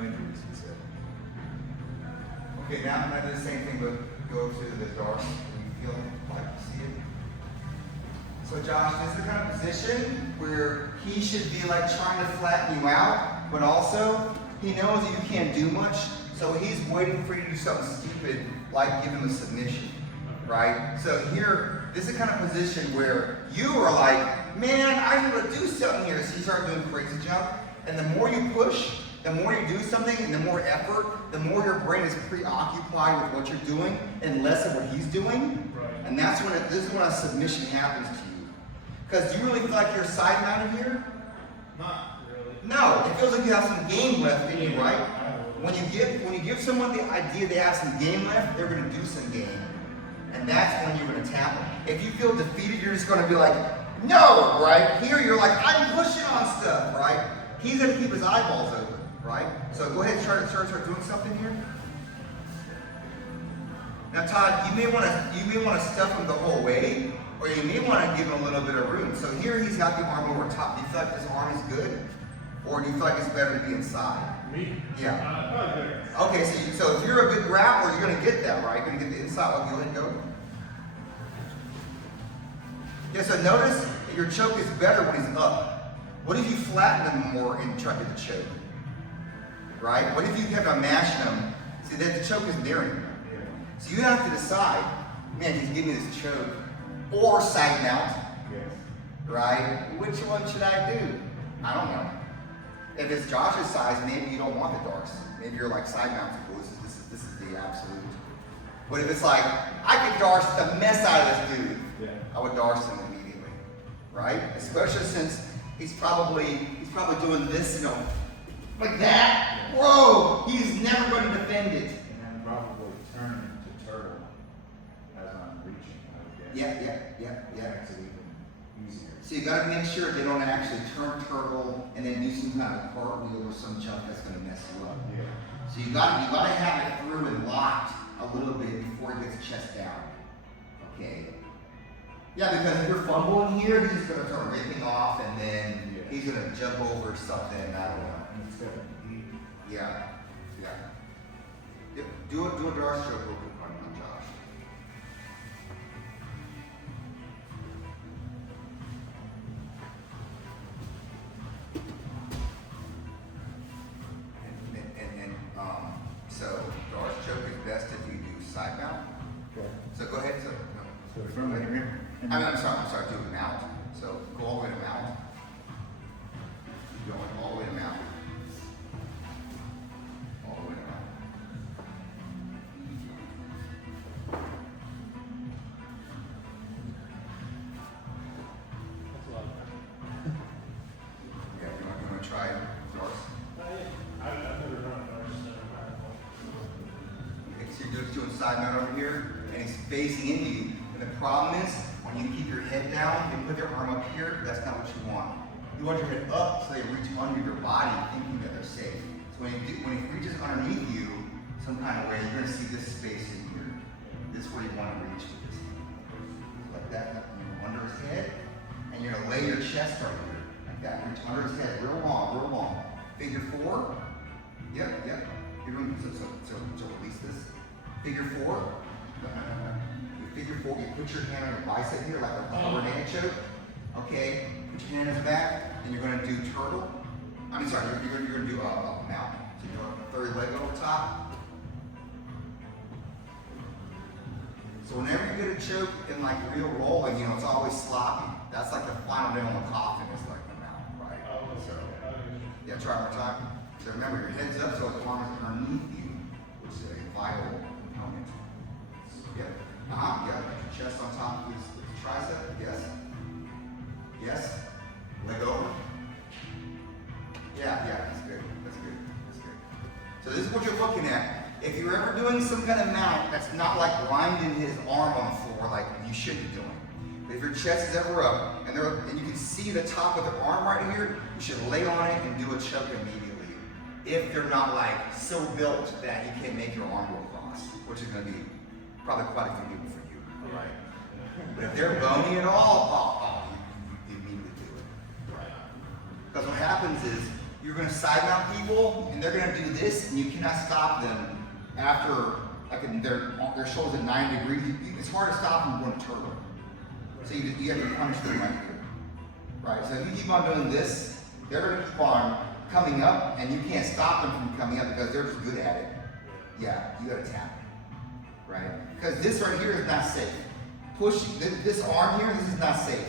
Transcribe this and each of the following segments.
injuries, he said. Okay, now I'm going to do the same thing, but go to the dark. You feel like you see it. So Josh, this is the kind of position where he should be like trying to flatten you out, but also he knows that you can't do much, so he's waiting for you to do something stupid, like give him a submission, right? So here, this is the kind of position where you are like, man, I need to do something here. So you start doing crazy jump, and the more you push, the more you do something, and the more effort, the more your brain is preoccupied with what you're doing, and less of what he's doing. Right. And that's when this is when a submission happens to you. Because do you really feel like you're side mounted here? Not really. No, it feels like you have some game left in you, right? I When you give someone the idea they have some game left, they're going to do some game. And that's when you're going to tap them. If you feel defeated, you're just going to be like, no, right? Here you're like, I'm pushing on stuff, right? He's going to keep his eyeballs open, right? So go ahead and start doing something here. Now Todd, you may want to stuff him the whole way, or you may want to give him a little bit of room. So here he's got the arm over top. Do you feel like this arm is good? Or do you feel like it's better to be inside? Me? Yeah. Probably better. Okay, so if you're a good grappler, you're gonna get that, right? You're gonna get the inside. Okay, let go. Yeah, so notice that your choke is better when he's up. What if you flatten him more and try to get the choke? Right? What if you kept on mashing him? See that the choke is nearing him. So you have to decide, man, he's giving me this choke or side mount, Yes. right? Which one should I do? I don't know. If it's Josh's size, maybe you don't want the darts. Maybe you're like side mounted. This is the absolute. But if it's like, I could darce the mess out of this dude, Yeah. I would darce him immediately, right? Especially since he's probably doing this, like that. Whoa! He's never going to defend it. And then probably turn to turtle as I'm reaching. Yeah. Makes it even easier. So you got to make sure they don't actually turn turtle and then do some kind of cartwheel or some jump that's going to mess you up. Yeah. So you got to have it through and locked a little bit before it gets chest down. Okay. Yeah, because if you're fumbling here, he's going to start ripping off, and then he's going to jump over something. I don't know. And it's got deep. Yeah. Yep. Do a dark stroke real quick on Josh. So dark stroke is best if you do side mount. Okay. So go ahead. So from here. I'm sorry, do a mount. So go all the way to mount. Keep going all the way to mount. All the way to mount. That's a lot. Yeah, you want to try it, Doris? I've never run a darts, so I don't know. Okay, so you're just doing side mount over here, and he's facing into you. And the problem is, when you keep your head down and put your arm up here, that's not what you want. You want your head up so they reach under your body, thinking that they're safe. So when he reaches underneath you, some kind of way, you're gonna see this space in here. This is where you want to reach with this hand. Like that, under his head, and you're gonna lay your chest right here, like that. Reach under his head, real long. Figure four. Yep. You're going to release this. Figure four. Figure four. You put your hand on your bicep here, like a banana choke. Okay. Put your hand in his back, and you're going to do turtle. You're going to do a mount. So you're going to third leg over top. So whenever you get a choke in like real rolling, it's always sloppy. That's like the final nail in the coffin is like the mount, right? So yeah, try one more time. So remember, your head's up, so his arm is underneath you, which is a vital component. Yep. Yeah. Your chest on top of his tricep. Yes. Leg over. Yeah. That's good. So this is what you're looking at. If you're ever doing some kind of mount that's not like grinding his arm on the floor like you should be doing. But if your chest is ever up and you can see the top of the arm right here, you should lay on it and do a choke immediately. If they're not like so built that you can't make your arm go across, which is going to be probably quite a few people for you. All right. But if they're bony at all, you immediately do it. Right. Because what happens is you're gonna side mount people, and they're gonna do this, and you cannot stop them after, like, their shoulders at 90 degrees. It's hard to stop them going turtle. So you have to punish them right here. Right, so if you keep on doing this, they're gonna keep on coming up, and you can't stop them from coming up because they're just good at it. Yeah, you gotta tap it, right? Because this right here is not safe. Push this arm here, this is not safe.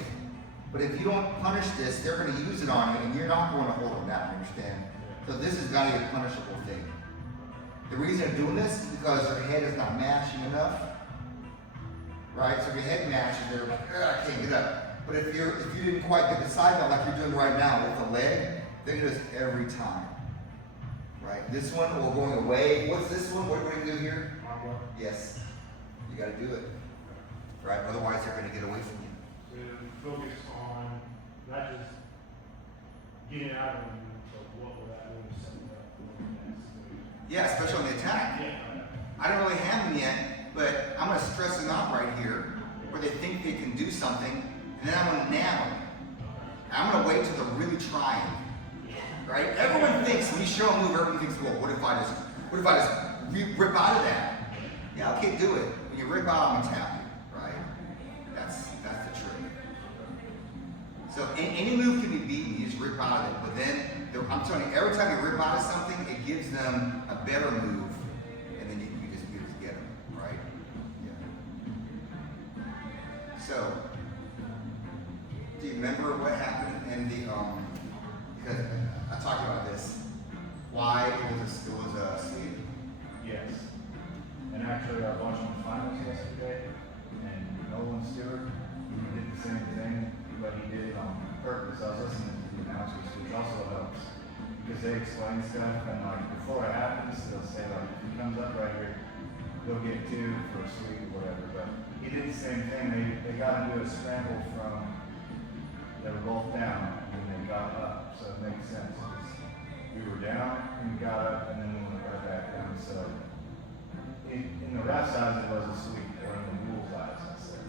But if you don't punish this, they're gonna use it on you, and you're not going to hold them down, understand? So this is gotta be a punishable thing. The reason they're doing this is because their head is not matching enough, right? So if your head matches, they're like, I can't get up. But if you didn't quite get the side mount like you're doing right now with the leg, they do this every time, right? This one, or going away. What's this one? What are we gonna do here? Yes, you gotta do it, right? Otherwise, they're gonna get away from you. To focus on not just getting out of them, but what will that really set up for the next. Yeah, especially on the attack. Yeah. I don't really have them yet, but I'm gonna stress them out right here, where they think they can do something, and then I'm gonna nab them. I'm gonna wait till they're really trying. Right? Everyone thinks when you show a move, everyone thinks, well, what if I just rip out of that? Yeah, okay, do it. When you rip out, I'm gonna tap you, right? That's the trick. So any move can be beaten. You just rip out of it. But then I'm telling you, every time you rip out of something, it gives them a better move, and then you just get them, right? Yeah. So, do you remember what happened in the because I talked about this. Why it was a sweep? Yes. And actually, I was watching the finals yesterday, and Nolan Stewart, he did the same thing, but he did it on purpose. I was listening to the announcers, which also helps, because they explain stuff, and like before it happens, they'll say like, if he comes up right here, they'll get 2 for a sweep or whatever. But he did the same thing. They got into a scramble from, they were both down, and they got up, so it makes sense. We were down, and we got up, and then we went right back down. So, in the ref's eyes, it was a sweep, or in the rules' eyes, I should say.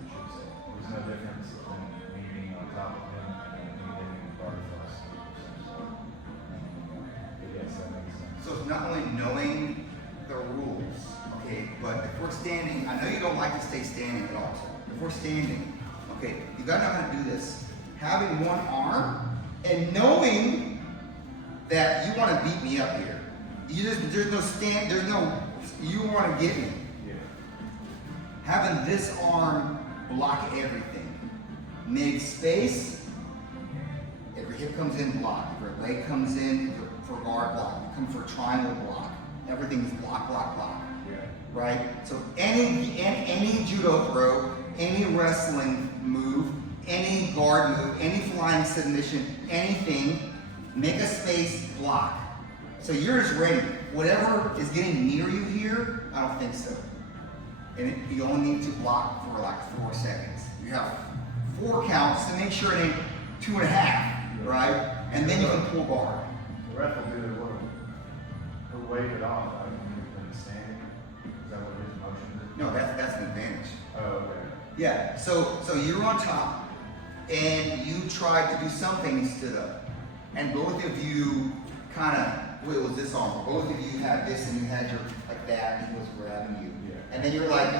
There was no difference between me being on top of him and me hitting the butterfly sweep. But yes, that makes sense. So it's not only knowing the rules, okay, but if we're standing, I know you don't like to stay standing at all. If we're standing, okay, you gotta know how to do this. Having one arm and knowing that you want to beat me up here. You want to get me. Yeah. Having this arm block everything. Make space. If your hip comes in, block. If your leg comes in, for guard, block. If you come for triangle, block. Everything's block, block, block. Yeah. Right? So any judo throw, any wrestling move, any guard move, any flying submission, anything, make a space, block. So you're just ready. Whatever is getting near you here, I don't think so. And you only need to block for like 4 seconds. You have 4 counts to make sure it ain't 2.5, right? And then you can pull guard. The ref will do the little, he'll wave it off, right, when you're standing. Is that what his motion is? No, that's an advantage. Oh, okay. Yeah, so you're on top, and you tried to do something, you stood up. And both of you kind of, well, it was this arm, both of you had this and you had your, like that, and he was grabbing you. Yeah. And then you're like,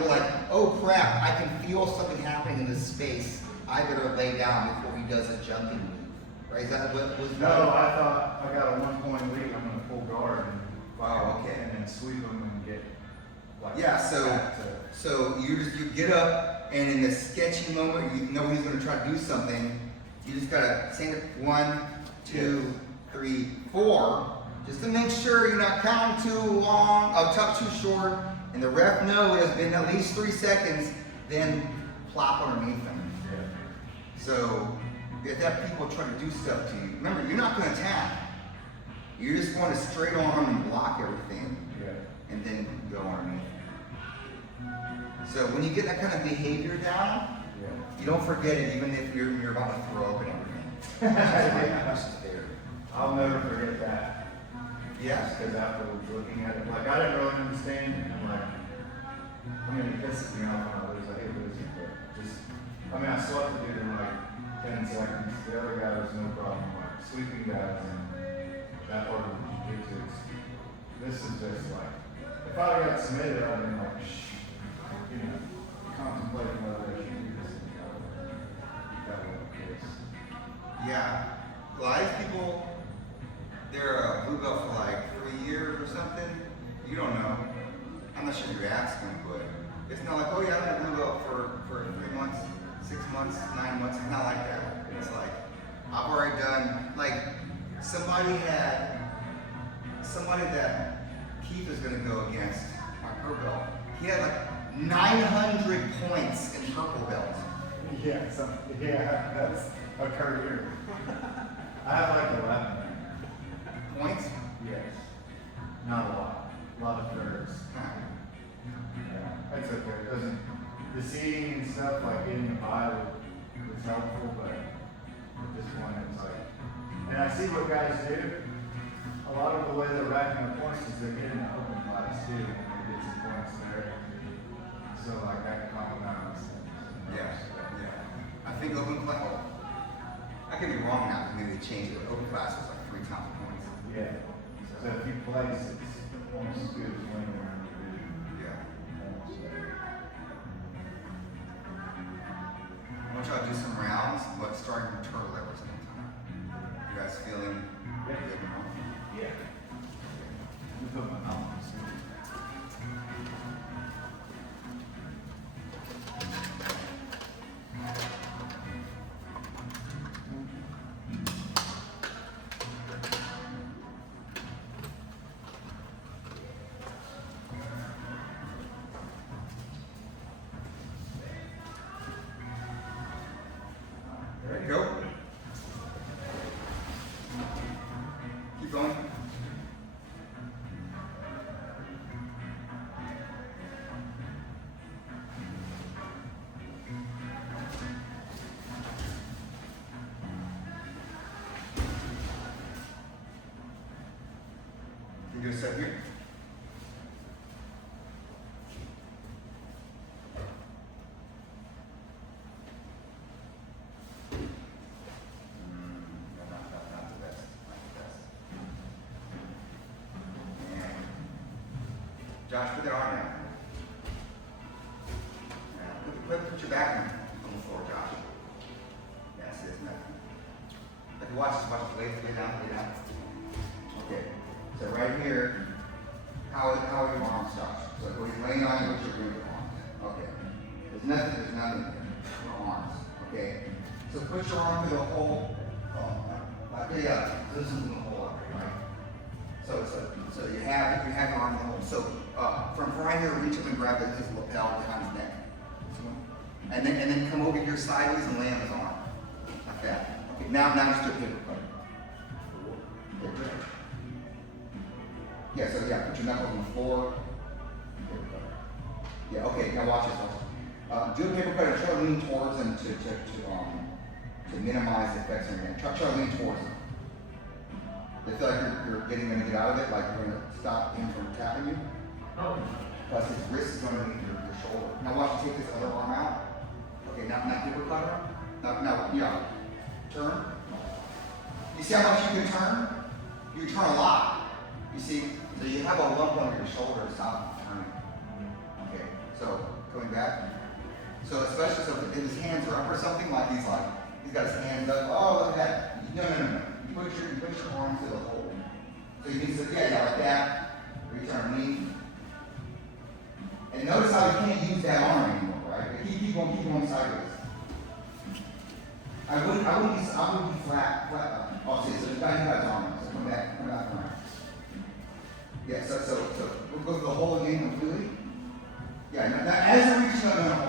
oh crap, I can feel something happening in this space. I better lay down before he does a jumping move. Right, is that what was No, I thought I got a 1-point lead, I'm gonna pull guard and Oh, okay. and then sweep them and get like Yeah, back to, so you get up, and in the sketchy moment, you know he's gonna try to do something. You just gotta say it 1, 2, 3, 4, just to make sure you're not counting too long, too short, and the ref knows it has been at least 3 seconds, then plop underneath them. yeah. So if that people try to do stuff to you, remember, you're not gonna tap. You're just going to straight arm and block everything, Yeah. and then go underneath. So when you get that kind of behavior down, Yeah. you don't forget it even if you're about to throw up and everything. That's just there. I'll never forget that. Yeah. Because afterwards looking at it, like I didn't really understand it. I'm like, I mean, it pisses me off when I lose. I hate losing, but just, I mean, I swept the dude in like 10 seconds. The other guy was no problem, like sweeping guys, and that This is just like, if I got submitted, I'd been like, contemplating whether I should do this. That was the case. Yeah. A lot of people, they're a blue belt for like 3 years or something. You don't know. I'm not sure you're asking, but it's not like, oh yeah, I'm a blue belt for 3 months, 6 months, 9 months. It's not like that. It's like, I've already done, like, somebody that Keith is gonna go against, my purple belt. He had like 900 points in purple belt. Yeah, that's a career. I have like 11. Points? Yes. Not a lot. A lot of thirds. Huh. Yeah, that's okay. It doesn't, the seating and stuff, like getting a bye was helpful, but at this point it's like, and I see what guys do. A lot of the way they're racking the points is they're getting an open class too, and they get some points there. So like that compromise. Yeah, yeah. I think open class, I could be wrong now, maybe they changed it, but open class was like 3 times points. Yeah. So if you place, it's almost as good as winning around the division. Yeah. Almost there. I want y'all to do some rounds, but starting from turtle at the same time. You guys feeling good now? Yeah. Let me put my mouth on this. There you go. Keep going. You do a set here. Not the best. And Josh, put that arm down. Put your back on the floor, Josh. Yes, it's nothing. Like watch this, lay down. Okay. So right here, how are your arms, Josh? So when he's laying on you, what's your grip arms? Okay. There's nothing there. Your arms. Okay. So put your arm through the hole. Like this is the hole up here, right? So you have your arm in the hole. So from right here, reach up and grab his lapel behind his neck. And then come over here sideways and lay on his arm. Like that. Okay, now just do a paper cutter. Okay, good. Yeah, so put your knuckles on the floor. Paper cutter. Yeah, okay, now watch this. Do a paper cutter, try to lean towards him to minimize the effects on your neck. Try to lean towards him. They feel like you're going to get out of it, like you're going to stop him from tapping you. Oh. Plus his wrist is underneath your shoulder. Now watch him take this other arm out. Okay, now paper cutter. Now, turn. You see how much you can turn? You can turn a lot. You see? So you have a lump under your shoulder to stop turning. Okay, so going back. So especially if his hands are up or something, like he's got his hands up. Oh, look at that. No. You push your arms to the hole. So you can say, yeah, like that. Reach underneath. And notice how you can't use that arm anymore, right? Keep going sideways. I wouldn't be flat. Oh, see, so the guy has his arm. So come back around. Yeah, so we'll go through the hole again completely. Yeah, now as you're reaching up,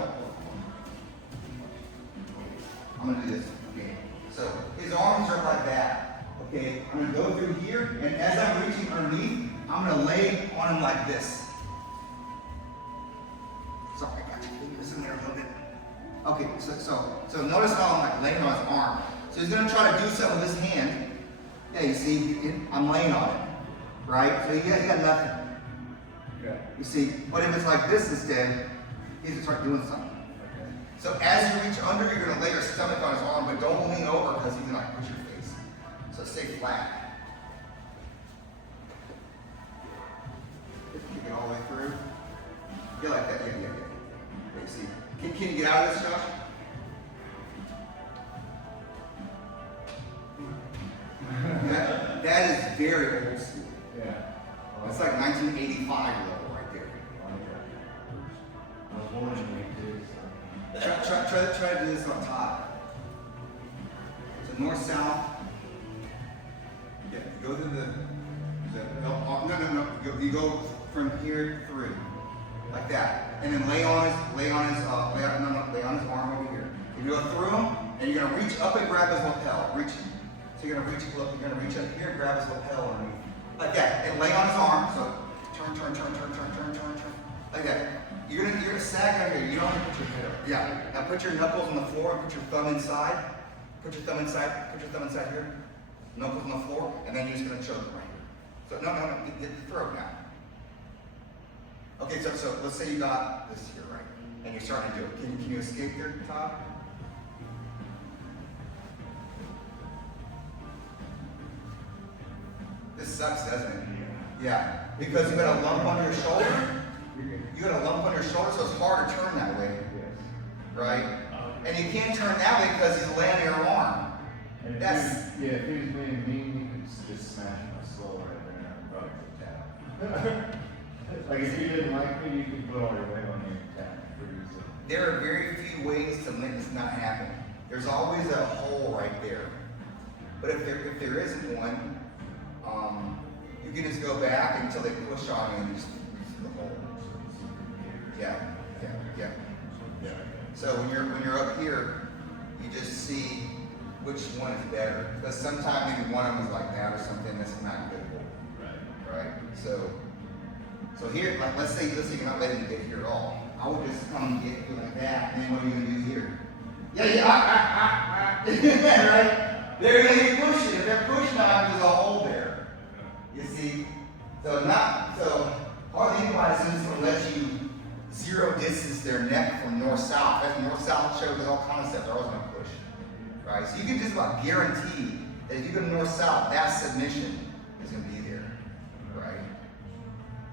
I'm gonna do this. Okay. So his arms are like that. Okay, I'm gonna go through here, and as I'm reaching underneath, I'm gonna lay on him like this. Sorry, I got your fingers in there a little bit. Okay, so notice how I'm like laying on his arm. So he's gonna try to do something with his hand. Yeah, you see, I'm laying on it, right? So you got nothing. Yeah. You see, but if it's like this instead, he's gonna start doing something. Okay. So as you reach under, you're gonna lay your stomach on his arm, but don't lean over because he's gonna like push your face. So stay flat. get out of this, Josh? That is very old school. Yeah. That's like 1985 level right there. I was born in 82, so. Try to do this on top. So north, south. Yeah, go to the no. You go from here through, like that, and then lay on his arm over here. You go through him, and you're gonna reach up and grab his lapel. Reach. So you're gonna reach up here and grab his lapel underneath, like that, and lay on his arm. So turn, like that. You're gonna sag out here. You don't have to put your head up. Yeah. Now put your knuckles on the floor and put your thumb inside. Put your thumb inside here. Knuckles on the floor, and then you're just gonna choke right here. So no, get the throat now. Okay, so let's say you got this here, right? And you're starting to do it. Can you escape there, Todd? This sucks, doesn't it? Yeah. Because you got a lump on your shoulder. You got a lump on your shoulder, so it's hard to turn that way. Yes. Right? And you can't turn that way because he's laying on your arm. And if he was being mean, he could just smash my skull right there and probably tap. Like if you didn't like me, you could put all your weight on me and tap pretty easily. There are very few ways to make this not happen. There's always a hole right there. But if there isn't one, you can just go back until they push on you and just see the hole. Yeah. So when you're up here, you just see which one is better. Because sometimes maybe one of them is like that or something that's not good. Right. So here, like let's say you're not letting me get here at all. I would just come and get you like that, and then what are you gonna do here? Right? They're gonna get pushing. If they're pushing on you, there's a hole there. You see? So all the equalizers is gonna let you zero distance their neck from north-south. As north-south shows, there's all kinds of stuff they're always gonna push. Right? So you can just about guarantee that if you go north-south, that submission is gonna be there. Right?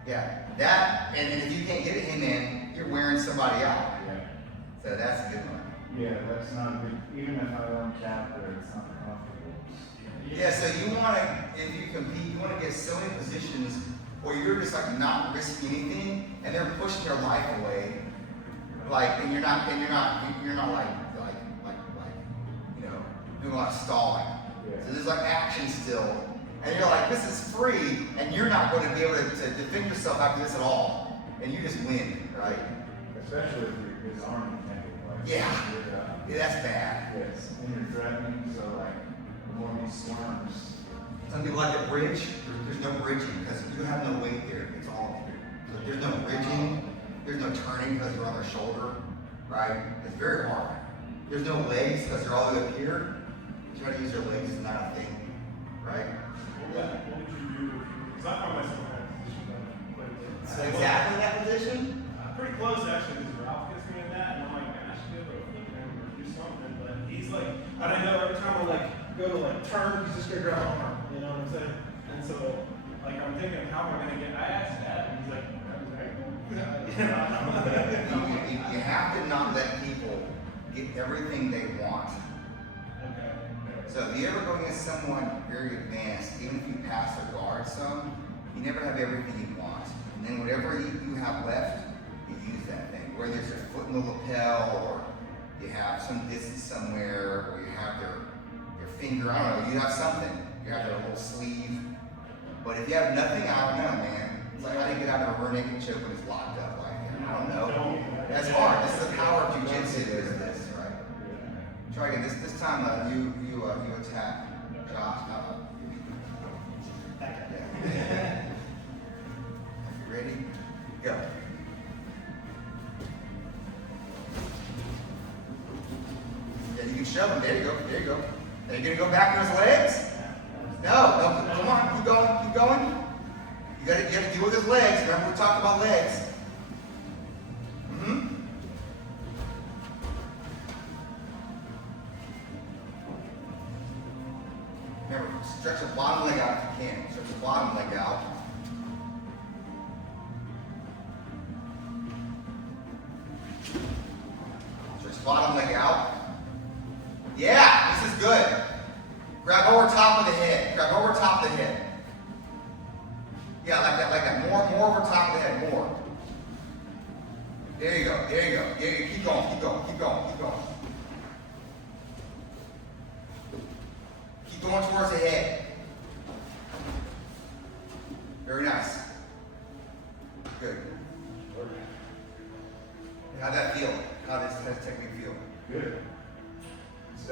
Yeah. That, and if you can't get him in, you're wearing somebody out. Yeah. So that's a good one. Yeah, that's not good. Even if I don't tap there, it's not comfortable. Yeah, so you want to, if you compete, you want to get so many positions where you're just like not risking anything, and they're pushing your life away, and you're not like doing a lot of stalling. Yeah. So there's like action still, and you're like, this is free, and you're not going to be able to defend yourself after this at all, and you just win, right? Especially if his arm is tangled. Like, Yeah, that's bad. Yes, and you're threatening, so like, the more he squirms. Some people like the bridge. There's no bridging because you have no weight there. It's all here. So there's no bridging. There's no turning because you're on their shoulder, right? It's very hard. There's no legs because they're all the way up here. You try to use your legs, it's not a thing, right? What would you do? Because I find myself in that position quite a bit. So exactly that position. Pretty close actually, because Ralph gets me in that, and I'm like, man, I should be able to flip him or do something. But he's like, I don't know, every time I like go to like turn, he's just gonna grab my arm. You know what I'm saying? And so, like, I'm thinking, how am I gonna get? I asked Dad, and he's like, grab his ankle. You have to not let people get everything they want. Okay. So if you ever go against someone very advanced, even if you pass their guard some, you never have everything you want. And then whatever you have left, you use that thing. Whether it's your foot in the lapel, or you have some distance somewhere, or you have your finger, I don't know, you have something. You have their little sleeve. But if you have nothing, I don't know, man. It's like how do you get out of a rear naked choke when it's locked up like that? I don't know. That's hard. This is the power of jujitsu, is this, right? Try again. This time you attack Josh. Yeah. You ready? Go. Yeah, you can shove him. There you go. There you go. Are you gonna go back to his legs? No, come on, keep going. You gotta deal with his legs. Remember we talked about legs. Remember, stretch the bottom leg out if you can. Stretch the bottom leg out. Stretch bottom leg out. Yeah, this is good. Grab over top of the head. Grab over top of the head. Yeah, like that, like that. More over top of the head, more. There you go, there you go. There you go. Keep going, keep going, keep going, keep going. Keep going towards the head. Very nice. Good. How'd that feel? How does that technique feel? Good. It's,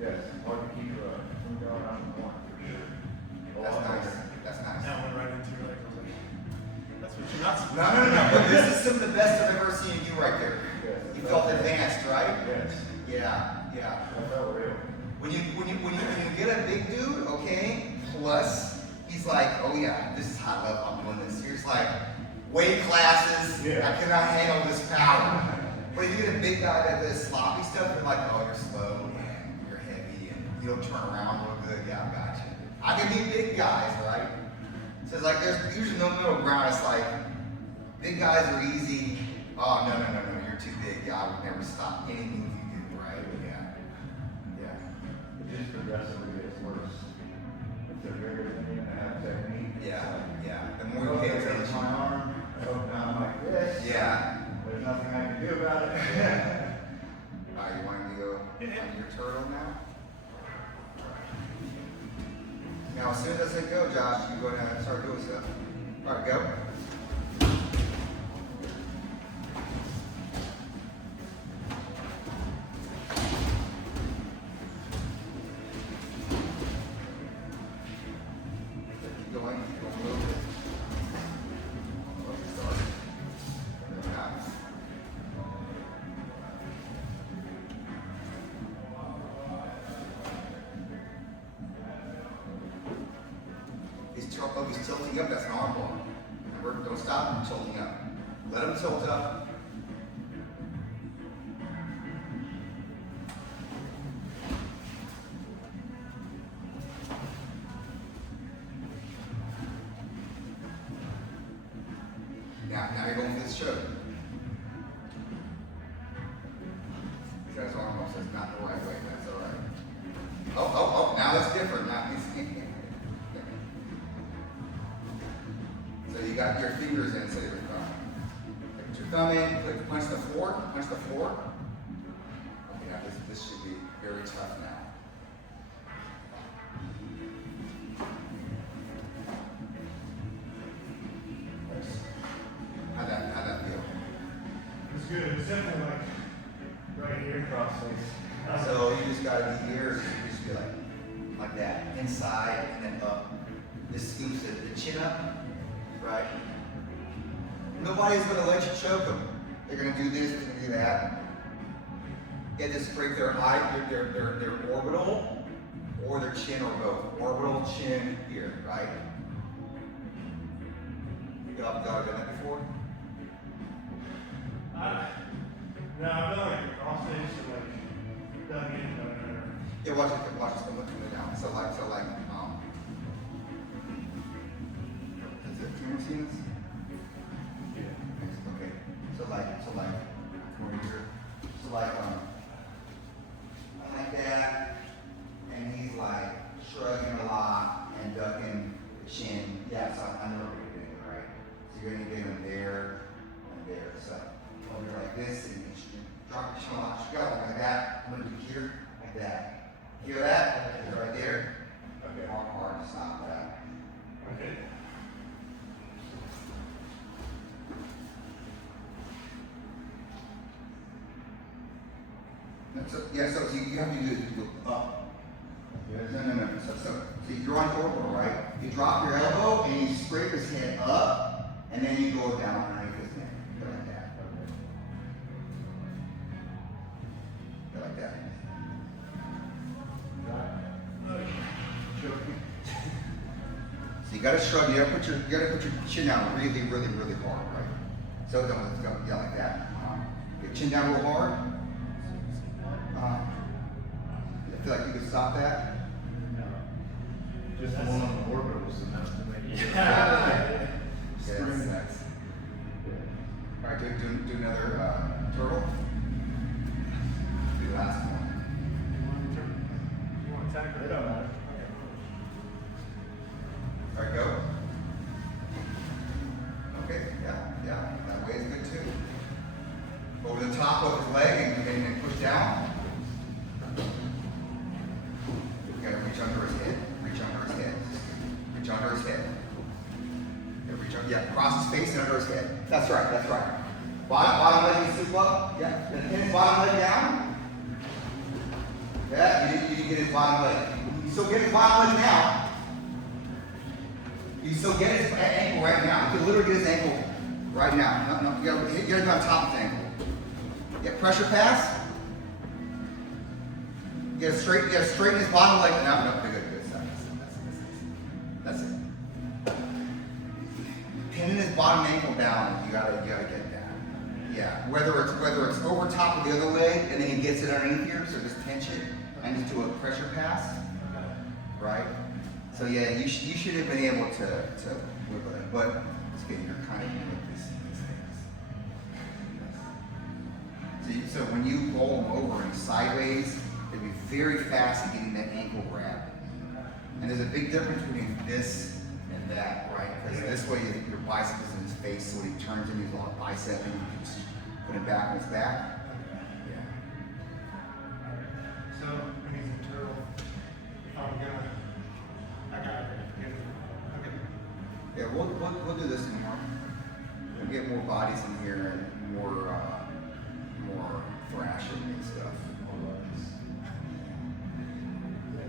yes, hard to keep, from going around the point for sure. That's nice. That's nice. That went right into your leg. I was like, that's what you're not supposed No, no, no, no. But this is some of the best I've ever seen you do right there. Yes. You felt advanced, right? Yes. Yeah, yeah. That felt real. When you get a big dude, okay, plus he's like, oh yeah, this is high level. I'm doing this. Here's like weight classes. Yeah. I cannot handle this power. But if you get a big guy that does sloppy stuff, you're like, oh, you're slow and you're heavy and you don't turn around real good. Yeah, I got you. I can be big guys, right? So it's like there's usually no middle ground. It's like big guys are easy. Oh no, you're too big. Yeah, I would never stop any move you do, right? Yeah. Yeah. It just progressively gets worse. If they're bigger than me and they have technique. Yeah, yeah. The The more you pay attention. my arm, I go down like this. Yeah. There's nothing I can do about it. Alright, you want to go on your turtle now? Now, as soon as I say go, Josh, you go down and start doing stuff. Alright, go. Keep going, don't move it. Start. Nice. He's tilting up, that's an arm bar. Remember, don't stop him tilting up. Let him tilt up. Now you're going for this choke. His arm bar says not the right way, that's all right. Oh, now that's different. Now he's So you got your fingers in instead of your thumb. Put your thumb in, punch the floor, punch the floor. Okay, now this should be very tough now. How'd that feel? It's good. It's definitely like right here. Cross face. So you just gotta be here, you just be like that, inside and then up. This scoops the chin up, right? Nobody's gonna let you choke them. They're gonna do this, they're gonna do that. You have to scrape their eye, their orbital or their chin or both. Orbital, chin, here, right? Y'all done that before? No, I've done like cross face and like done it, Yeah, watch this coming down. So like, is it, can you see this? Yeah. Okay, so like, over here, so like that, and he's like shrugging a lot and ducking the chin. Yeah, so I know what you're doing, right? So you're gonna get him there and there. So over like this, and you drop your chin a lot, go like that. I'm gonna do here, like that. Hear that? It's right there. Okay. Hard to stop that. Okay. So, yeah, so you have to do is go up. Yes. No. So you're on orbital, right? You drop your elbow and you scrape his head up, and then you go down underneath his neck. Go like that. Go like that. So you gotta shrug, you gotta put your chin down really hard, right? So let's go, yeah, like that. Get chin down real hard. I feel like you could stop that. Just the one on the orbit was enough to make it. Yeah. Yes, that's. All right, do another turtle. last one. You want to tackle It don't matter. All right, go. Okay, yeah, that way is good too. Over the top of his leg and push down. You gotta reach under his head, reach under his head, reach under his head. Cross his face and under his head. That's right, that's right. Bottom leg is super up. Yeah, then pin his bottom leg down. Yeah, you didn't get his bottom leg. You still get his bottom leg now. You still get his ankle right now. You can literally get his ankle right now. No, you gotta be on top of his ankle. Yeah, pressure pass. You gotta straighten his bottom leg. No, good. That's it. Pinning his bottom ankle down, you gotta get that. Yeah, whether it's over top of the other leg and then he gets it underneath here, so just pinch it and just do a pressure pass, right? So yeah, you should have been able to wiggle it, but again, you're kind of with these things. So when you roll him over and sideways, it'd be very fast at getting that ankle grab. And there's a big difference between this and that, right? Because this way your bicep is in his face, so when he turns in, he's on a bicep and you can just put him back on his back. Yeah. So when he's in turtle, I got it. Okay. Yeah, we'll do this more. We'll get more bodies in here and more